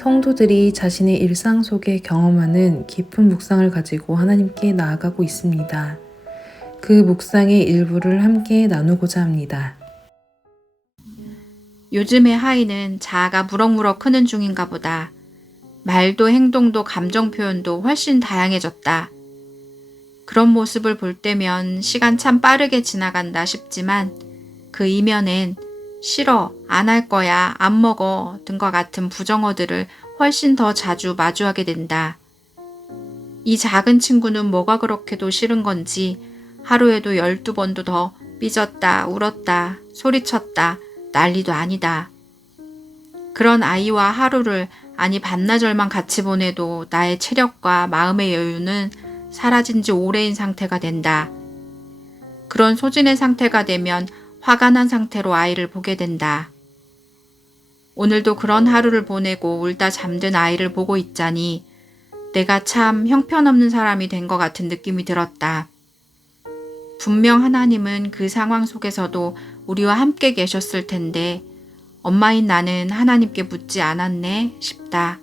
성도들이 자신의 일상 속에 경험하는 깊은 묵상을 가지고 하나님께 나아가고 있습니다. 그 묵상의 일부를 함께 나누고자 합니다. 요즘의 하이는 자아가 무럭무럭 크는 중인가 보다. 말도 행동도 감정 표현도 훨씬 다양해졌다. 그런 모습을 볼 때면 시간 참 빠르게 지나간다 싶지만 그 이면엔 싫어, 안 할 거야, 안 먹어 등과 같은 부정어들을 훨씬 더 자주 마주하게 된다. 이 작은 친구는 뭐가 그렇게도 싫은 건지 하루에도 12번도 더 삐졌다, 울었다, 소리쳤다, 난리도 아니다. 그런 아이와 하루를 아니 반나절만 같이 보내도 나의 체력과 마음의 여유는 사라진 지 오래인 상태가 된다. 그런 소진의 상태가 되면 화가 난 상태로 아이를 보게 된다. 오늘도 그런 하루를 보내고 울다 잠든 아이를 보고 있자니 내가 참 형편없는 사람이 된 것 같은 느낌이 들었다. 분명 하나님은 그 상황 속에서도 우리와 함께 계셨을 텐데 엄마인 나는 하나님께 묻지 않았네 싶다.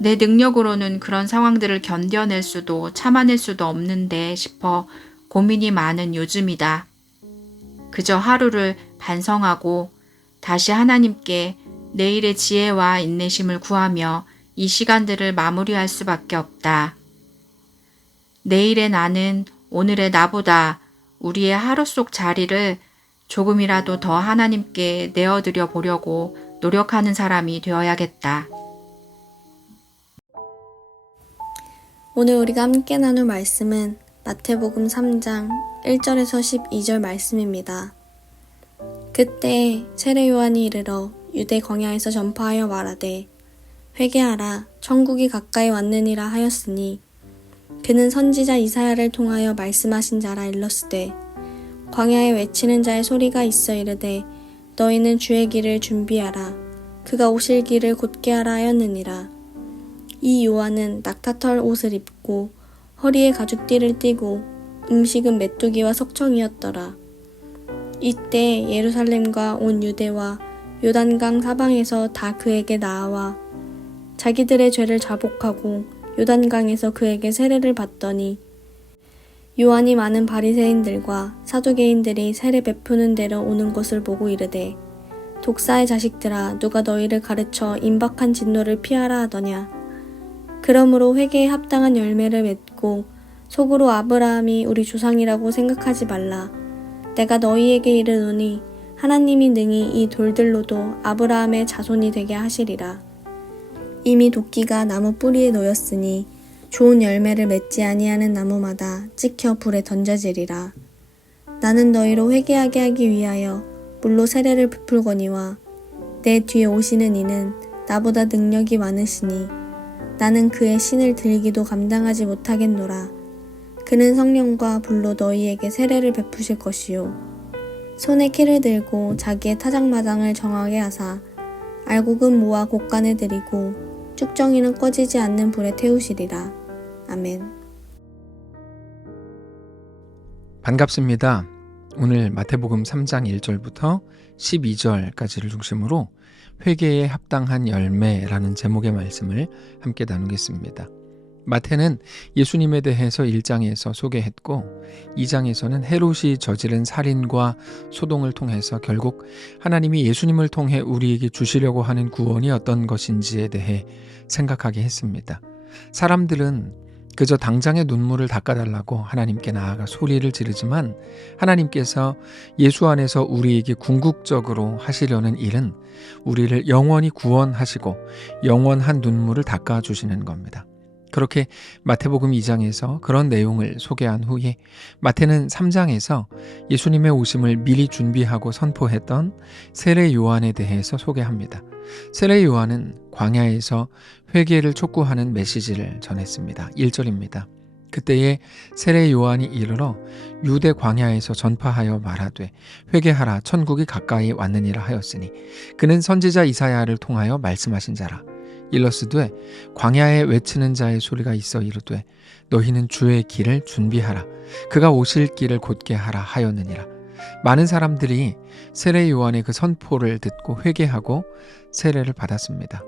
내 능력으로는 그런 상황들을 견뎌낼 수도 참아낼 수도 없는데 싶어 고민이 많은 요즘이다. 그저 하루를 반성하고 다시 하나님께 내일의 지혜와 인내심을 구하며 이 시간들을 마무리할 수밖에 없다. 내일의 나는 오늘의 나보다 우리의 하루 속 자리를 조금이라도 더 하나님께 내어드려 보려고 노력하는 사람이 되어야겠다. 오늘 우리가 함께 나눌 말씀은 마태복음 3장 1절에서 12절 말씀입니다. 그때 세례 요한이 이르러 유대 광야에서 전파하여 말하되 회개하라 천국이 가까이 왔느니라 하였으니 그는 선지자 이사야를 통하여 말씀하신 자라 일렀으되 광야에 외치는 자의 소리가 있어 이르되 너희는 주의 길을 준비하라 그가 오실 길을 곧게 하라 하였느니라. 이 요한은 낙타털 옷을 입고 허리에 가죽띠를 띠고 음식은 메뚜기와 석청이었더라. 이때 예루살렘과 온 유대와 요단강 사방에서 다 그에게 나아와 자기들의 죄를 자복하고 요단강에서 그에게 세례를 받더니 요한이 많은 바리새인들과 사두개인들이 세례 베푸는 데로 오는 것을 보고 이르되 독사의 자식들아 누가 너희를 가르쳐 임박한 진노를 피하라 하더냐. 그러므로 회개에 합당한 열매를 맺고 속으로 아브라함이 우리 조상이라고 생각하지 말라. 내가 너희에게 이르노니 하나님이 능히 이 돌들로도 아브라함의 자손이 되게 하시리라. 이미 도끼가 나무 뿌리에 놓였으니 좋은 열매를 맺지 아니하는 나무마다 찍혀 불에 던져지리라. 나는 너희로 회개하게 하기 위하여 물로 세례를 베풀거니와 내 뒤에 오시는 이는 나보다 능력이 많으시니 나는 그의 신을 들기도 감당하지 못하겠노라. 그는 성령과 불로 너희에게 세례를 베푸실 것이요 손에 키를 들고 자기의 타작마당을 정하게 하사 알곡은 모아 곡간에 들이고 쭉정이는 꺼지지 않는 불에 태우시리라. 아멘. 반갑습니다. 오늘 마태복음 3장 1절부터 12절까지를 중심으로 회개에 합당한 열매라는 제목의 말씀을 함께 나누겠습니다. 마태는 예수님에 대해서 1장에서 소개했고 2장에서는 헤롯이 저지른 살인과 소동을 통해서 결국 하나님이 예수님을 통해 우리에게 주시려고 하는 구원이 어떤 것인지에 대해 생각하게 했습니다. 사람들은 그저 당장의 눈물을 닦아달라고 하나님께 나아가 소리를 지르지만 하나님께서 예수 안에서 우리에게 궁극적으로 하시려는 일은 우리를 영원히 구원하시고 영원한 눈물을 닦아주시는 겁니다. 그렇게 마태복음 2장에서 그런 내용을 소개한 후에 마태는 3장에서 예수님의 오심을 미리 준비하고 선포했던 세례 요한에 대해서 소개합니다. 세례 요한은 광야에서 회개를 촉구하는 메시지를 전했습니다. 1절입니다. 그때에 세례 요한이 이르러 유대 광야에서 전파하여 말하되 회개하라 천국이 가까이 왔느니라 하였으니 그는 선지자 이사야를 통하여 말씀하신 자라. 일러스되 광야에 외치는 자의 소리가 있어 이르되 너희는 주의 길을 준비하라 그가 오실 길을 곧게 하라 하였느니라. 많은 사람들이 세례 요한의 그 선포를 듣고 회개하고 세례를 받았습니다.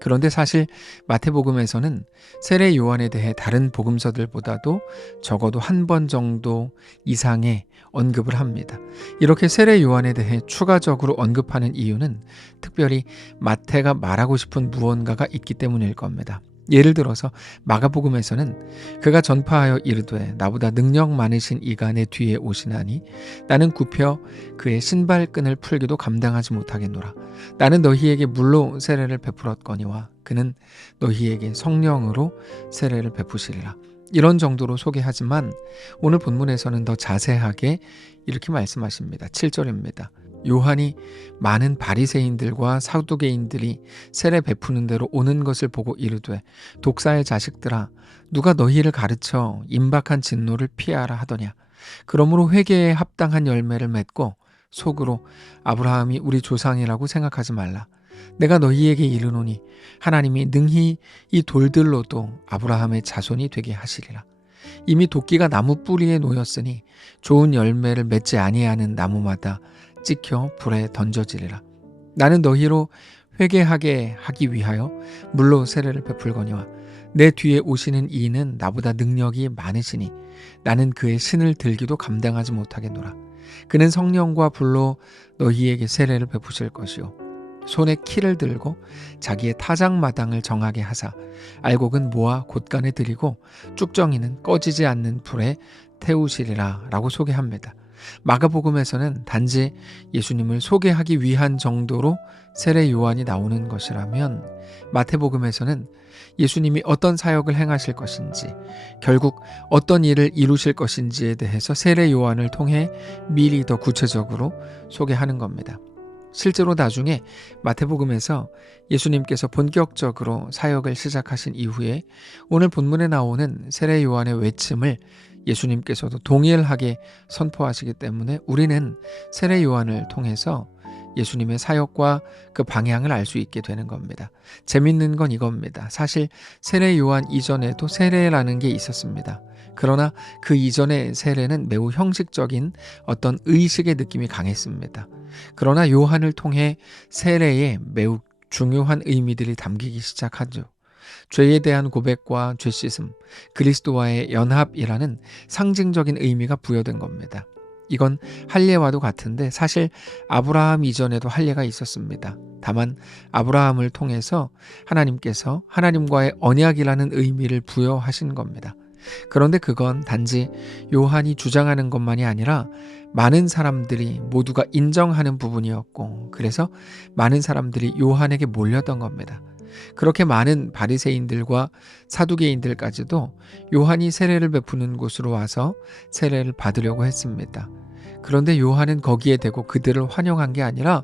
그런데 사실 마태복음에서는 세례 요한에 대해 다른 복음서들보다도 적어도 한 번 정도 이상의 언급을 합니다. 이렇게 세례 요한에 대해 추가적으로 언급하는 이유는 특별히 마태가 말하고 싶은 무언가가 있기 때문일 겁니다. 예를 들어서 마가복음에서는 그가 전파하여 이르되 나보다 능력 많으신 이가 내 뒤에 오시나니 나는 굽혀 그의 신발끈을 풀기도 감당하지 못하겠노라. 나는 너희에게 물로 세례를 베풀었거니와 그는 너희에게 성령으로 세례를 베푸시리라. 이런 정도로 소개하지만 오늘 본문에서는 더 자세하게 이렇게 말씀하십니다. 7절입니다. 요한이 많은 바리새인들과 사두개인들이 세례 베푸는 대로 오는 것을 보고 이르되 독사의 자식들아 누가 너희를 가르쳐 임박한 진노를 피하라 하더냐. 그러므로 회개에 합당한 열매를 맺고 속으로 아브라함이 우리 조상이라고 생각하지 말라. 내가 너희에게 이르노니 하나님이 능히 이 돌들로도 아브라함의 자손이 되게 하시리라. 이미 도끼가 나무 뿌리에 놓였으니 좋은 열매를 맺지 아니하는 나무마다 찍혀 불에 던져지리라. 나는 너희로 회개하게 하기 위하여 물로 세례를 베풀거니와 내 뒤에 오시는 이는 나보다 능력이 많으시니 나는 그의 신을 들기도 감당하지 못하겠노라. 그는 성령과 불로 너희에게 세례를 베푸실 것이요 손에 키를 들고 자기의 타작마당을 정하게 하사 알곡은 모아 곳간에 들이고 쭉정이는 꺼지지 않는 불에 태우시리라 라고 소개합니다. 마가복음에서는 단지 예수님을 소개하기 위한 정도로 세례 요한이 나오는 것이라면 마태복음에서는 예수님이 어떤 사역을 행하실 것인지 결국 어떤 일을 이루실 것인지에 대해서 세례 요한을 통해 미리 더 구체적으로 소개하는 겁니다. 실제로 나중에 마태복음에서 예수님께서 본격적으로 사역을 시작하신 이후에 오늘 본문에 나오는 세례 요한의 외침을 예수님께서도 동일하게 선포하시기 때문에 우리는 세례 요한을 통해서 예수님의 사역과 그 방향을 알 수 있게 되는 겁니다. 재밌는 건 이겁니다. 사실 세례 요한 이전에도 세례라는 게 있었습니다. 그러나 그 이전의 세례는 매우 형식적인 어떤 의식의 느낌이 강했습니다. 그러나 요한을 통해 세례에 매우 중요한 의미들이 담기기 시작하죠. 죄에 대한 고백과 죄 씻음, 그리스도와의 연합이라는 상징적인 의미가 부여된 겁니다. 이건 할례와도 같은데 사실 아브라함 이전에도 할례가 있었습니다. 다만 아브라함을 통해서 하나님께서 하나님과의 언약이라는 의미를 부여하신 겁니다. 그런데 그건 단지 요한이 주장하는 것만이 아니라 많은 사람들이 모두가 인정하는 부분이었고 그래서 많은 사람들이 요한에게 몰렸던 겁니다. 그렇게 많은 바리새인들과 사두개인들까지도 요한이 세례를 베푸는 곳으로 와서 세례를 받으려고 했습니다. 그런데 요한은 거기에 대고 그들을 환영한 게 아니라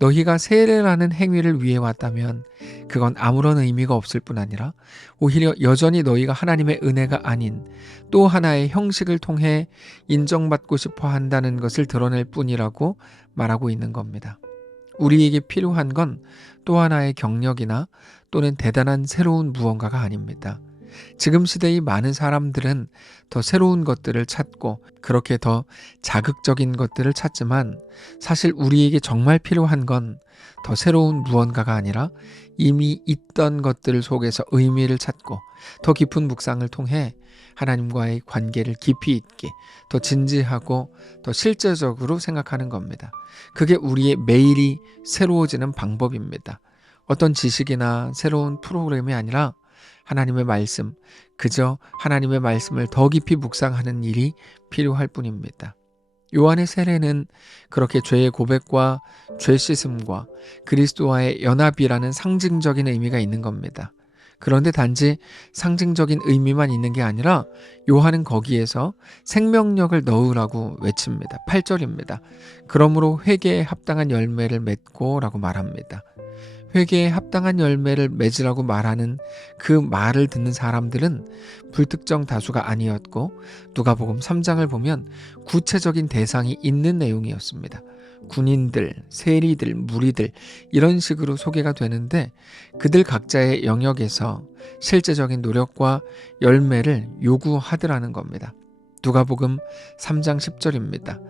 너희가 세례라는 행위를 위해 왔다면 그건 아무런 의미가 없을 뿐 아니라 오히려 여전히 너희가 하나님의 은혜가 아닌 또 하나의 형식을 통해 인정받고 싶어 한다는 것을 드러낼 뿐이라고 말하고 있는 겁니다. 우리에게 필요한 건 또 하나의 경력이나 또는 대단한 새로운 무언가가 아닙니다. 지금 시대의 많은 사람들은 더 새로운 것들을 찾고 그렇게 더 자극적인 것들을 찾지만 사실 우리에게 정말 필요한 건 더 새로운 무언가가 아니라 이미 있던 것들 속에서 의미를 찾고 더 깊은 묵상을 통해 하나님과의 관계를 깊이 있게 더 진지하고 더 실제적으로 생각하는 겁니다. 그게 우리의 매일이 새로워지는 방법입니다. 어떤 지식이나 새로운 프로그램이 아니라 하나님의 말씀, 그저 하나님의 말씀을 더 깊이 묵상하는 일이 필요할 뿐입니다. 요한의 세례는 그렇게 죄의 고백과 죄 씻음과 그리스도와의 연합이라는 상징적인 의미가 있는 겁니다. 그런데 단지 상징적인 의미만 있는 게 아니라 요한은 거기에서 생명력을 넣으라고 외칩니다. 8절입니다. 그러므로 회개에 합당한 열매를 맺고 라고 말합니다. 회개에 합당한 열매를 맺으라고 말하는 그 말을 듣는 사람들은 불특정 다수가 아니었고 누가복음 3장을 보면 구체적인 대상이 있는 내용이었습니다. 군인들, 세리들, 무리들 이런 식으로 소개가 되는데 그들 각자의 영역에서 실제적인 노력과 열매를 요구하더라는 겁니다. 누가복음 3장 10절입니다.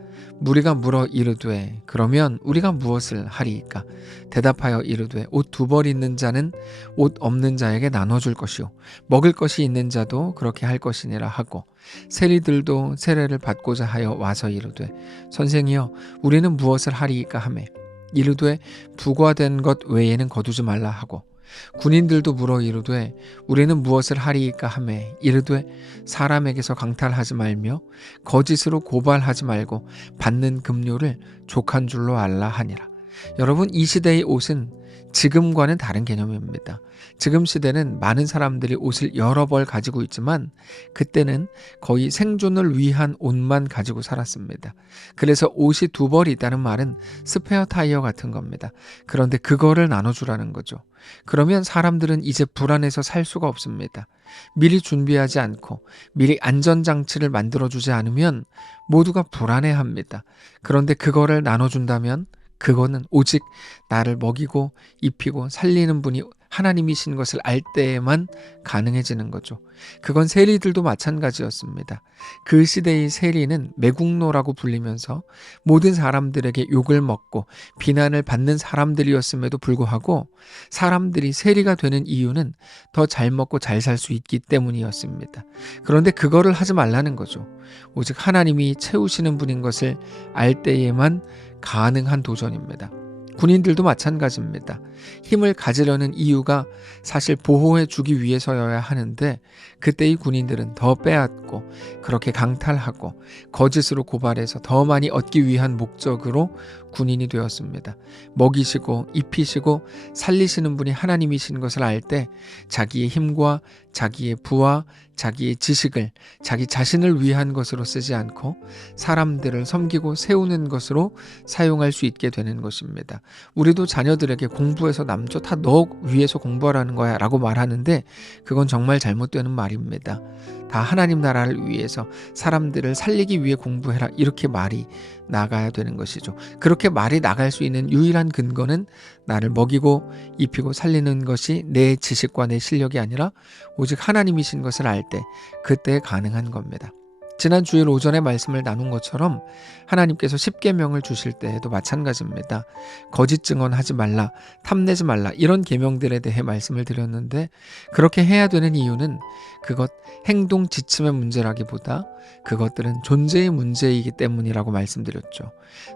무리가 물어 이르되 그러면 우리가 무엇을 하리이까? 대답하여 이르되 옷 2벌 있는 자는 옷 없는 자에게 나눠줄 것이요 먹을 것이 있는 자도 그렇게 할 것이니라 하고 세리들도 세례를 받고자 하여 와서 이르되 선생이여 우리는 무엇을 하리이까 하매 이르되 부과된 것 외에는 거두지 말라 하고 군인들도 물어 이르되 우리는 무엇을 하리이까 하매 이르되 사람에게서 강탈하지 말며 거짓으로 고발하지 말고 받는 급료를 족한 줄로 알라 하니라. 여러분, 이 시대의 옷은 지금과는 다른 개념입니다. 지금 시대는 많은 사람들이 옷을 여러 벌 가지고 있지만 그때는 거의 생존을 위한 옷만 가지고 살았습니다. 그래서 옷이 2벌이 있다는 말은 스페어 타이어 같은 겁니다. 그런데 그거를 나눠주라는 거죠. 그러면 사람들은 이제 불안해서 살 수가 없습니다. 미리 준비하지 않고 미리 안전장치를 만들어주지 않으면 모두가 불안해합니다. 그런데 그거를 나눠준다면 그거는 오직 나를 먹이고 입히고 살리는 분이 하나님이신 것을 알 때에만 가능해지는 거죠. 그건 세리들도 마찬가지였습니다. 그 시대의 세리는 매국노라고 불리면서 모든 사람들에게 욕을 먹고 비난을 받는 사람들이었음에도 불구하고 사람들이 세리가 되는 이유는 더 잘 먹고 잘 살 수 있기 때문이었습니다. 그런데 그거를 하지 말라는 거죠. 오직 하나님이 채우시는 분인 것을 알 때에만 가능한 도전입니다. 군인들도 마찬가지입니다. 힘을 가지려는 이유가 사실 보호해 주기 위해서여야 하는데 그때의 군인들은 더 빼앗고 그렇게 강탈하고 거짓으로 고발해서 더 많이 얻기 위한 목적으로 군인이 되었습니다. 먹이시고 입히시고 살리시는 분이 하나님이신 것을 알 때 자기의 힘과 자기의 부와 자기의 지식을 자기 자신을 위한 것으로 쓰지 않고 사람들을 섬기고 세우는 것으로 사용할 수 있게 되는 것입니다. 우리도 자녀들에게 공부해서 남줘 다 너 위해서 공부하라는 거야 라고 말하는데 그건 정말 잘못되는 말입니다. 다 하나님 나라를 위해서 사람들을 살리기 위해 공부해라 이렇게 말이 나가야 되는 것이죠. 그렇게 말이 나갈 수 있는 유일한 근거는 나를 먹이고 입히고 살리는 것이 내 지식과 내 실력이 아니라 오직 하나님이신 것을 알 때 그때 가능한 겁니다. 지난 주일 오전에 말씀을 나눈 것처럼 하나님께서 10계명을 주실 때에도 마찬가지입니다. 거짓 증언하지 말라, 탐내지 말라 이런 계명들에 대해 말씀을 드렸는데 그렇게 해야 되는 이유는 그것 행동 지침의 문제라기보다 그것들은 존재의 문제이기 때문이라고 말씀드렸죠.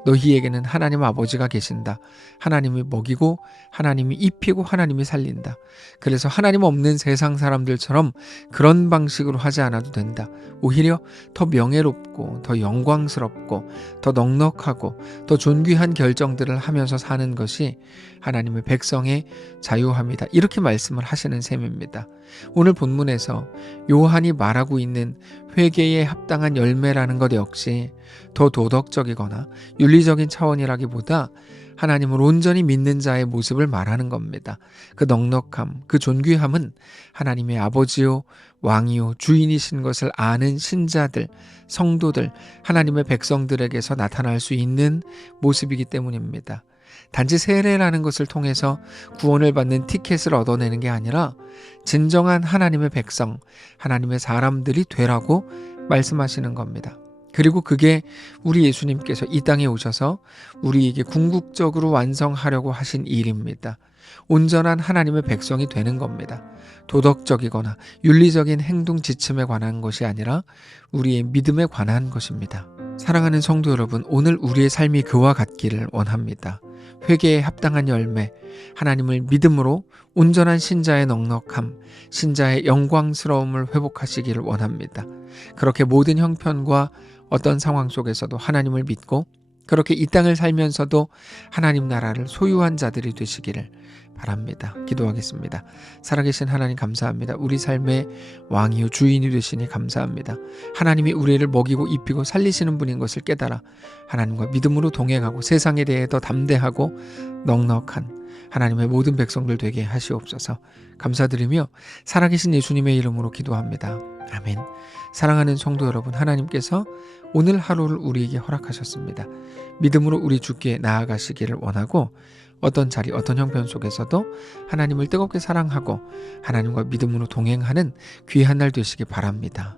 너희에게는 하나님 아버지가 계신다. 하나님이 먹이고 하나님이 입히고 하나님이 살린다. 그래서 하나님 없는 세상 사람들처럼 그런 방식으로 하지 않아도 된다. 오히려 더 명예롭고 더 영광스럽고 더 넉넉하고 더 존귀한 결정들을 하면서 사는 것이 하나님의 백성의 자유함이다. 이렇게 말씀을 하시는 셈입니다. 오늘 본문에서 요한이 말하고 있는 회개에 합당한 열매라는 것 역시 더 도덕적이거나 윤리적인 차원이라기보다 하나님을 온전히 믿는 자의 모습을 말하는 겁니다. 그 넉넉함, 그 존귀함은 하나님의 아버지요, 왕이요, 주인이신 것을 아는 신자들, 성도들, 하나님의 백성들에게서 나타날 수 있는 모습이기 때문입니다. 단지 세례라는 것을 통해서 구원을 받는 티켓을 얻어내는 게 아니라 진정한 하나님의 백성, 하나님의 사람들이 되라고 말씀하시는 겁니다. 그리고 그게 우리 예수님께서 이 땅에 오셔서 우리에게 궁극적으로 완성하려고 하신 일입니다. 온전한 하나님의 백성이 되는 겁니다. 도덕적이거나 윤리적인 행동 지침에 관한 것이 아니라 우리의 믿음에 관한 것입니다. 사랑하는 성도 여러분, 오늘 우리의 삶이 그와 같기를 원합니다. 회개에 합당한 열매, 하나님을 믿음으로 온전한 신자의 넉넉함, 신자의 영광스러움을 회복하시기를 원합니다. 그렇게 모든 형편과 어떤 상황 속에서도 하나님을 믿고 그렇게 이 땅을 살면서도 하나님 나라를 소유한 자들이 되시기를 바랍니다. 기도하겠습니다. 살아계신 하나님 감사합니다. 우리 삶의 왕이요 주인이 되시니 감사합니다. 하나님이 우리를 먹이고 입히고 살리시는 분인 것을 깨달아 하나님과 믿음으로 동행하고 세상에 대해 더 담대하고 넉넉한 하나님의 모든 백성들 되게 하시옵소서. 감사드리며 살아계신 예수님의 이름으로 기도합니다. 아멘. 사랑하는 성도 여러분, 하나님께서 오늘 하루를 우리에게 허락하셨습니다. 믿음으로 우리 주께 나아가시기를 원하고 어떤 자리, 어떤 형편 속에서도 하나님을 뜨겁게 사랑하고 하나님과 믿음으로 동행하는 귀한 날 되시기 바랍니다.